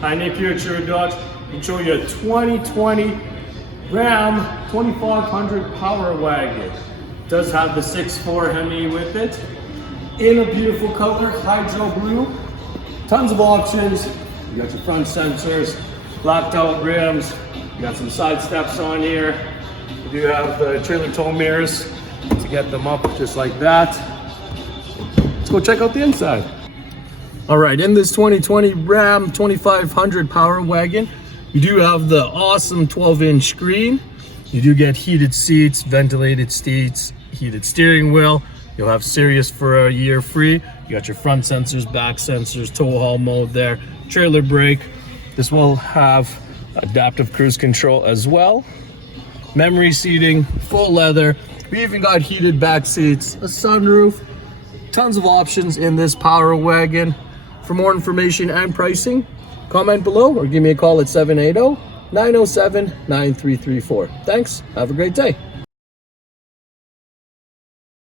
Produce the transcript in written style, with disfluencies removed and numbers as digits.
Hi, Nick here at Sherwood Dodge. I'll show you a 2020 Ram 2500 Power Wagon. It does have the 6.4 Hemi with it. In a beautiful color, hydro blue. Tons of options. You got your front sensors, blacked out rims. You got some side steps on here. You do have the trailer tow mirrors to get them up just like that. Let's go check out the inside. All right, in this 2020 Ram 2500 Power Wagon, you do have the awesome 12-inch screen. You do get heated seats, ventilated seats, heated steering wheel. You'll have Sirius for a year free. You got your front sensors, back sensors, tow haul mode there, trailer brake. This will have adaptive cruise control as well. Memory seating, full leather. We even got heated back seats, a sunroof. Tons of options in this Power Wagon. For more information and pricing, comment below or give me a call at 780-907-9334. Thanks. Have a great day.